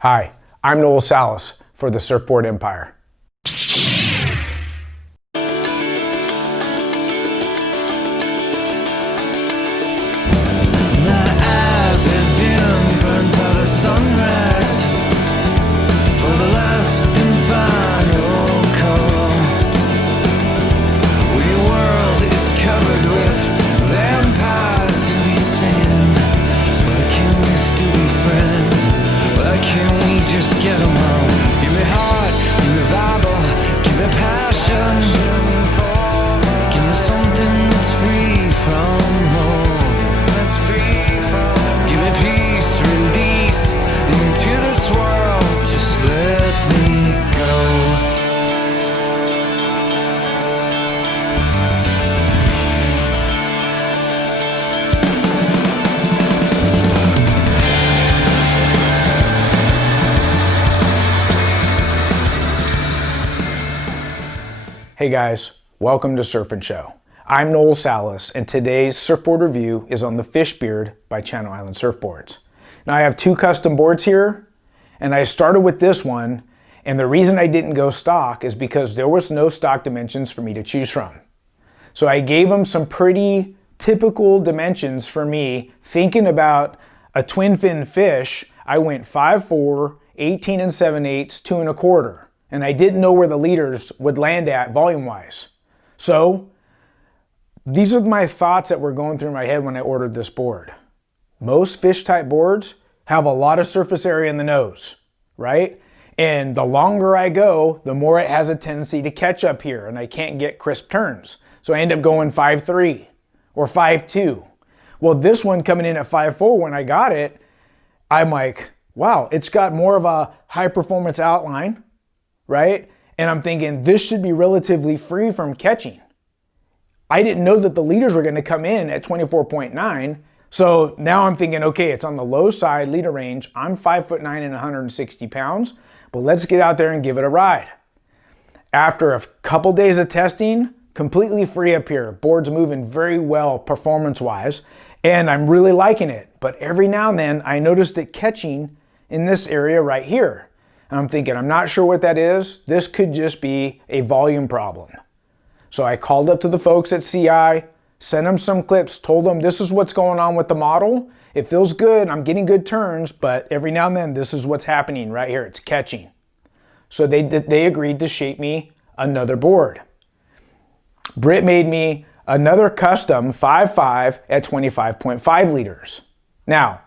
Hi, I'm Noel Salas for the Surfboard Empire. Hey guys, welcome to Surf and Show. I'm Noel Salas, and today's surfboard review is on the Fishbeard by Channel Island Surfboards. Now I have two custom boards here, and I started with this one, and the reason I didn't go stock is because there was no stock dimensions for me to choose from. So I gave them some pretty typical dimensions for me. Thinking about a twin fin fish, I went 5'4", 18 7/8, 2 1/4. And I didn't know where the leaders would land at volume-wise. So these are my thoughts that were going through my head when I ordered this board. Most fish-type boards have a lot of surface area in the nose, right? And the longer I go, the more it has a tendency to catch up here, and I can't get crisp turns. So I end up going 5'3" or 5'2". Well, this one coming in at 5'4", when I got it, I'm like, wow, it's got more of a high-performance outline, right? And I'm thinking this should be relatively free from catching. I didn't know that the leaders were going to come in at 24.9. So now I'm thinking, okay, it's on the low side leader range. I'm 5'9" and 160 pounds, but let's get out there and give it a ride. After a couple days of testing, completely free up here. Board's moving very well performance-wise, and I'm really liking it. But every now and then I noticed it catching in this area right here. And I'm thinking, I'm not sure what that is. This could just be a volume problem. So I called up to the folks at CI, sent them some clips, told them this is what's going on with the model. It feels good, I'm getting good turns, but every now and then this is what's happening right here, it's catching. So they agreed to shape me another board. Britt made me another custom 5'5" at 25.5 liters. Now,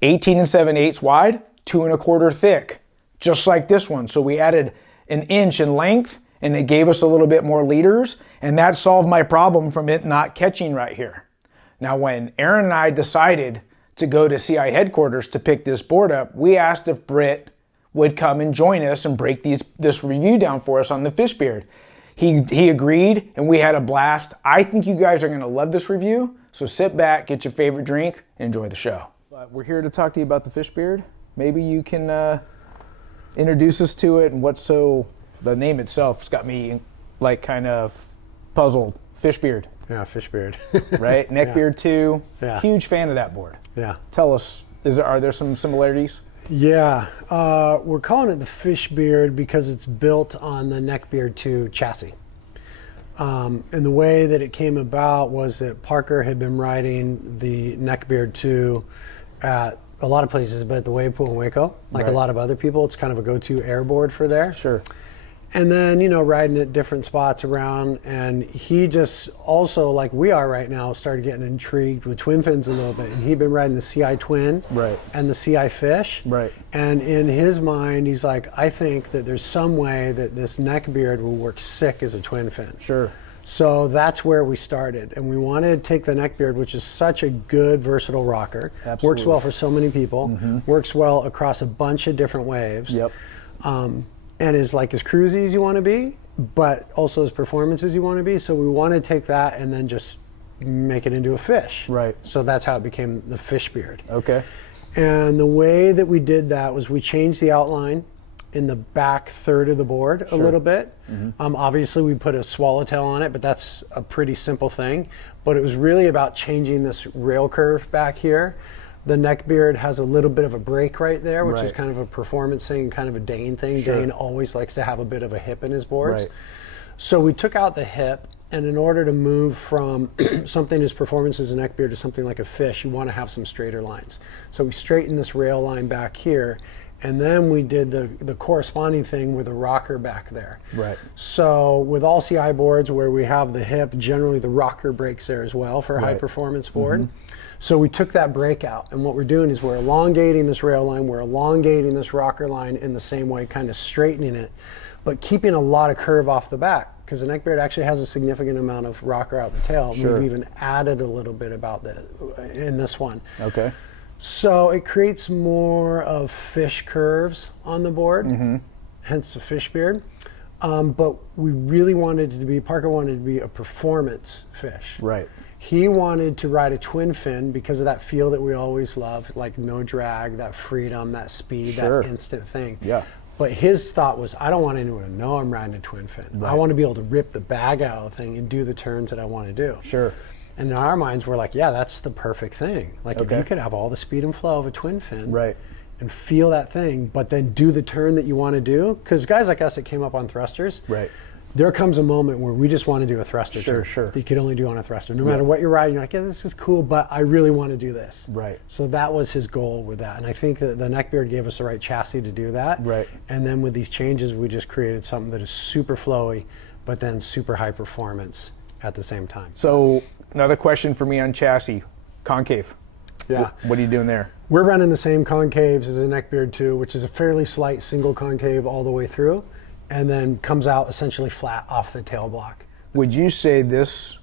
18 7/8 wide, 2 1/4 thick. Just like this one. So we added an inch in length and it gave us a little bit more liters, and that solved my problem from it not catching right here. Now when Aaron and I decided to go to CI headquarters to pick this board up, we asked if Britt would come and join us and break this review down for us on the Fishbeard. He agreed and we had a blast. I think you guys are going to love this review, so sit back, get your favorite drink, and enjoy the show. We're here to talk to you about the Fishbeard. Maybe you can introduce us to it and the name itself's got me like kind of puzzled. Fishbeard. Yeah, Fishbeard. Right? Neckbeard too. Yeah. Huge fan of that board. Yeah. Tell us, are there some similarities? Yeah, we're calling it the Fishbeard because it's built on the Neckbeard 2 chassis. And the way that it came about was that Parker had been riding the Neckbeard 2 at a lot of places, but at the wave pool in Waco, like a lot of other people, it's kind of a go-to airboard for there. Sure. And then, riding at different spots around, and he just also, like we are right now, started getting intrigued with twin fins a little bit. And he'd been riding the CI Twin and the CI Fish. Right. And in his mind, he's like, I think that there's some way that this Neckbeard will work sick as a twin fin. Sure. So that's where we started, and we wanted to take the Neckbeard, which is such a good versatile rocker. Absolutely. Works well for so many people, works well across a bunch of different waves. Yep. And is like as cruisy as you want to be, but also as performance as you want to be. So we want to take that and then just make it into a fish. Right. So that's how it became the Fishbeard. Okay. And the way that we did that was we changed the outline in the back third of the board a little bit. Obviously we put a swallowtail on it, but that's a pretty simple thing. But it was really about changing this rail curve back here The neckbeard has a little bit of a break right there, which is Right. kind of a performance thing, kind of a Dane thing. Sure. Dane always likes to have a bit of a hip in his boards. Right. So we took out the hip, and in order to move from something as performance as a neckbeard to something like a fish, you want to have some straighter lines. So we straightened this rail line back here, and then we did the corresponding thing with a rocker back there. Right. So with all CI boards where we have the hip, generally the rocker breaks there as well for a high performance board. So we took that break out, and what we're doing is we're elongating this rail line, we're elongating this rocker line in the same way, kind of straightening it, but keeping a lot of curve off the back, because the neckbeard actually has a significant amount of rocker out the tail. Sure. We've even added a little bit about that in this one. Okay. So it creates more of fish curves on the board, hence the Fishbeard. But we really wanted it to be, Parker wanted it to be a performance fish. Right. He wanted to ride a twin fin because of that feel that we always love, like no drag, that freedom, that speed, Sure. that instant thing. Yeah. But his thought was, I don't want anyone to know I'm riding a twin fin. Right. I want to be able to rip the bag out of the thing and do the turns that I want to do. Sure. And in our minds, we're like, yeah, that's the perfect thing. Like if Okay. you could have all the speed and flow of a twin fin, Right. and feel that thing, but then do the turn that you want to do. Because guys like us that came up on thrusters, Right. there comes a moment where we just want to do a thruster Sure, turn sure. that you could only do on a thruster. No matter what you're riding, you're like, yeah, this is cool, but I really want to do this. Right. So that was his goal with that. And I think that the neckbeard gave us the right chassis to do that. Right. And then with these changes, we just created something that is super flowy, but then super high performance at the same time. So another question for me on chassis, concave. Yeah. What are you doing there? We're running the same concaves as a neckbeard 2, which is a fairly slight single concave all the way through, and then comes out essentially flat off the tail block. Would you say this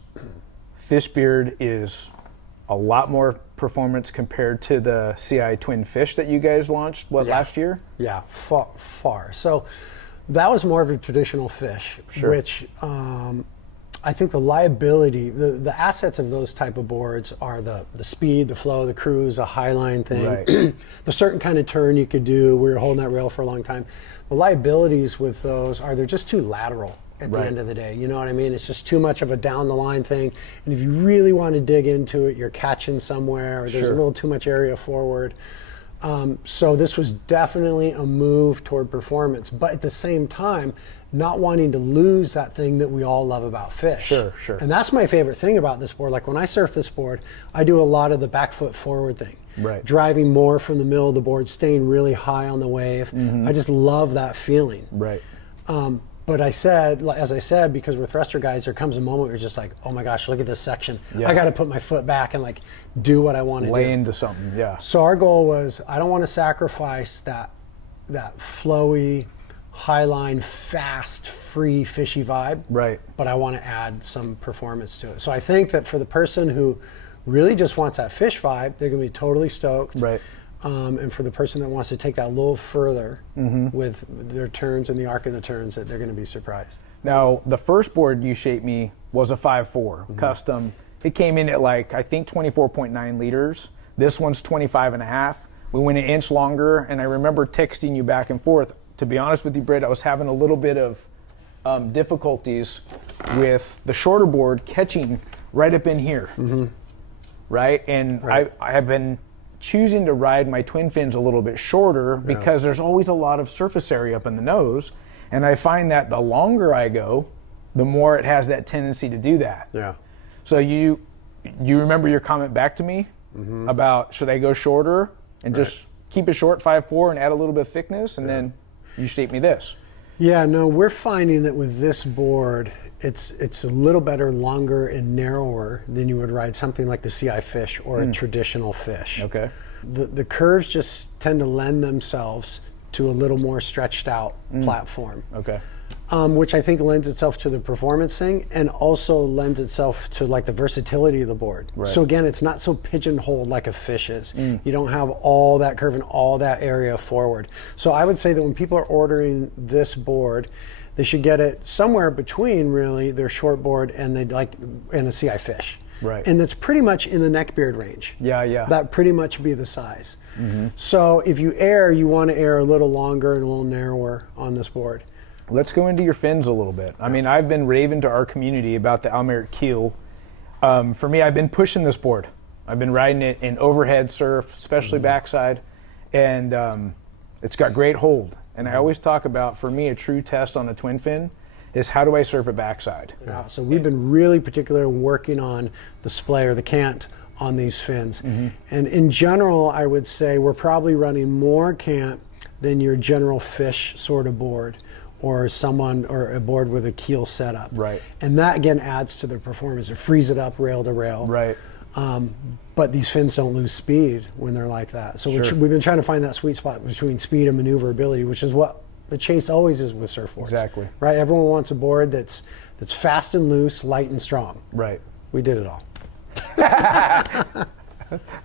Fishbeard is a lot more performance compared to the CI Twin Fish that you guys launched, last year? Yeah, far. So that was more of a traditional fish, Sure. which I think the liability, the assets of those type of boards are the speed, the flow, the cruise, a high line thing, Right. the certain kind of turn you could do. We were holding that rail for a long time. The liabilities with those are they're just too lateral at the Right. end of the day. You know what I mean? It's just too much of a down the line thing. And if you really want to dig into it, you're catching somewhere, or there's Sure. a little too much area forward. So this was definitely a move toward performance, but at the same time, not wanting to lose that thing that we all love about fish. Sure, sure. And that's my favorite thing about this board. Like when I surf this board, I do a lot of the back foot forward thing. Right. Driving more from the middle of the board, staying really high on the wave. I just love that feeling. Right. But I said, as I said, because we're thruster guys, there comes a moment where you're just like, oh my gosh, look at this section. Yeah. I got to put my foot back and like do what I want to do. Lay into something, yeah. So our goal was, I don't want to sacrifice that flowy, highline, fast, free, fishy vibe. Right. But I want to add some performance to it. So I think that for the person who really just wants that fish vibe, they're going to be totally stoked. Right. And for the person that wants to take that a little further Mm-hmm. with their turns and the arc of the turns, that they're going to be surprised. Now, the first board you shaped me was a 5.4 custom. It came in at like, I think 24.9 liters. This one's 25 and a half. We went an inch longer, and I remember texting you back and forth. To be honest with you, Britt, I was having a little bit of difficulties with the shorter board catching right up in here. Right? And Right. I have been choosing to ride my twin fins a little bit shorter because there's always a lot of surface area up in the nose. And I find that the longer I go, the more it has that tendency to do that. Yeah. So you remember your comment back to me about should I go shorter and just keep it short 5.4 and add a little bit of thickness, and then you shaped me this. Yeah, no, we're finding that with this board, it's a little better, longer, and narrower than you would ride something like the CI Fish or a traditional fish. Okay. The curves just tend to lend themselves to a little more stretched out platform, Okay. which I think lends itself to the performance thing, and also lends itself to like the versatility of the board. Right. So again, it's not so pigeonholed like a fish is. You don't have all that curve and all that area forward. So I would say that when people are ordering this board, they should get it somewhere between really their shortboard and a CI Fish. Right. And that's pretty much in the neckbeard range. Yeah, yeah. That pretty much be the size. So if you want to err a little longer and a little narrower on this board. Let's go into your fins a little bit. I mean, I've been raving to our community about the Almeric keel. For me, I've been pushing this board I've been riding it in overhead surf, especially backside, and it's got great hold. And I always talk about, for me, a true test on a twin fin is how do I surf it backside? Yeah, so we've been really particular in working on the splay or the cant on these fins. And in general, I would say we're probably running more cant than your general fish sort of board, or a board with a keel setup. Right. And that again adds to the performance. It frees it up rail to rail. Right. But these fins don't lose speed when they're like that. So Sure. we've been trying to find that sweet spot between speed and maneuverability, which is what the chase always is with surfboards. Exactly. Right. Everyone wants a board that's fast and loose, light and strong. Right. We did it all.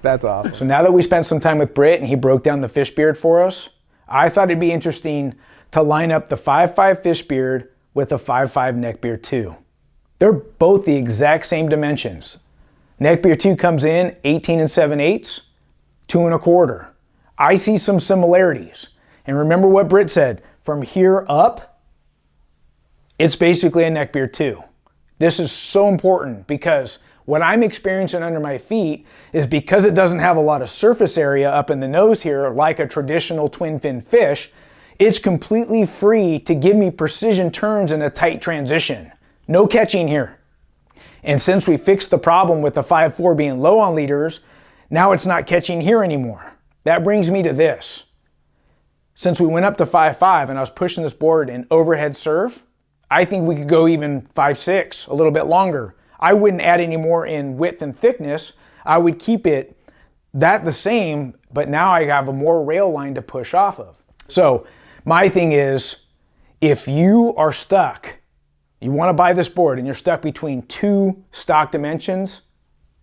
That's awesome. So now that we spent some time with Britt and he broke down the Fishbeard for us, I thought it'd be interesting to line up the 5.5 Fishbeard with a 5.5 Neckbeard 2. They're both the exact same dimensions. Neckbeard 2 comes in 18 7/8, 2 1/4. I see some similarities. And remember what Britt said, from here up, it's basically a Neckbeard 2. This is so important because what I'm experiencing under my feet is because it doesn't have a lot of surface area up in the nose here like a traditional twin fin fish, it's completely free to give me precision turns in a tight transition. No catching here. And since we fixed the problem with the 5.4 being low on leaders, now it's not catching here anymore. That brings me to this. Since we went up to 5.5 and I was pushing this board in overhead surf, I think we could go even 5.6, a little bit longer. I wouldn't add any more in width and thickness. I would keep it that the same, but now I have a more rail line to push off of. So my thing is, if you are stuck, you want to buy this board and you're stuck between two stock dimensions,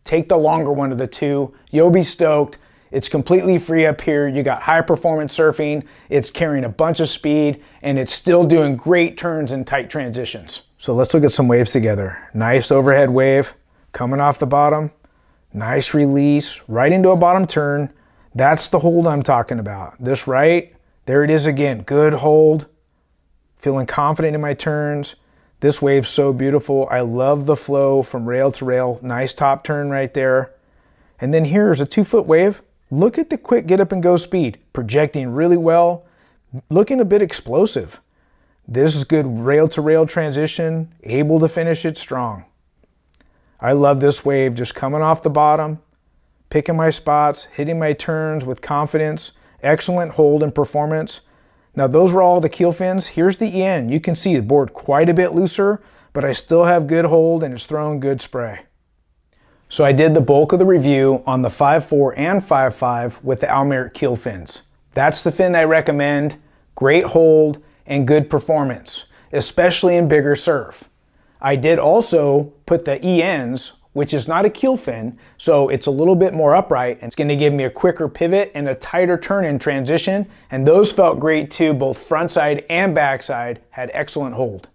take the longer one of the two. You'll be stoked. It's completely free up here. You got high performance surfing. It's carrying a bunch of speed and it's still doing great turns and tight transitions. So let's look at some waves together. Nice overhead wave coming off the bottom. Nice release right into a bottom turn. That's the hold I'm talking about. This right, there it is again. Good hold. Feeling confident in my turns. This wave's so beautiful. I love the flow from rail to rail. Nice top turn right there. And then here's a 2-foot wave. Look at the quick get up and go speed. Projecting really well. Looking a bit explosive. This is good rail to rail transition. Able to finish it strong. I love this wave just coming off the bottom. Picking my spots. Hitting my turns with confidence. Excellent hold and performance. Now those were all the keel fins. Here's the EN. You can see the board quite a bit looser, but I still have good hold and it's throwing good spray. So I did the bulk of the review on the 5.4 and 5.5 with the Almeric keel fins. That's the fin I recommend. Great hold and good performance, especially in bigger surf. I did also put the ENs, which is not a keel fin, so it's a little bit more upright and it's going to give me a quicker pivot and a tighter turn in transition, and those felt great too. Both frontside and backside had excellent hold.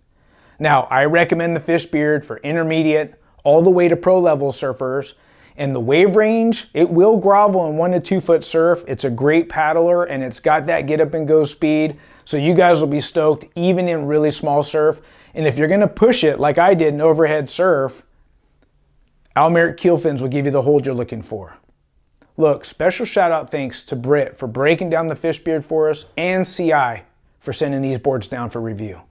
Now I recommend the Fishbeard for intermediate all the way to pro level surfers. And the wave range, it will grovel in 1 to 2 foot surf. It's a great paddler and it's got that get up and go speed. So you guys will be stoked even in really small surf. And if you're gonna push it like I did in overhead surf, Almeric keel fins will give you the hold you're looking for. Look, special shout out thanks to Britt for breaking down the Fishbeard for us and CI for sending these boards down for review.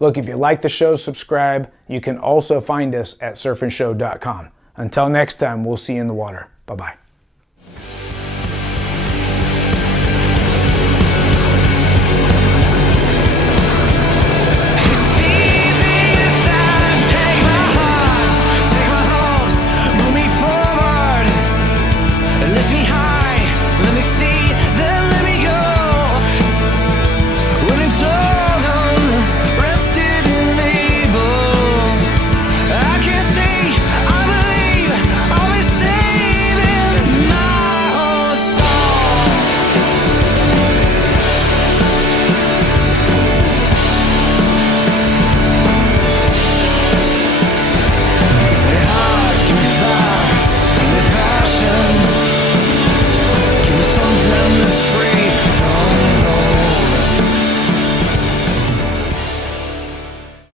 Look, if you like the show, subscribe. You can also find us at surfandshow.com. Until next time, we'll see you in the water. Bye-bye.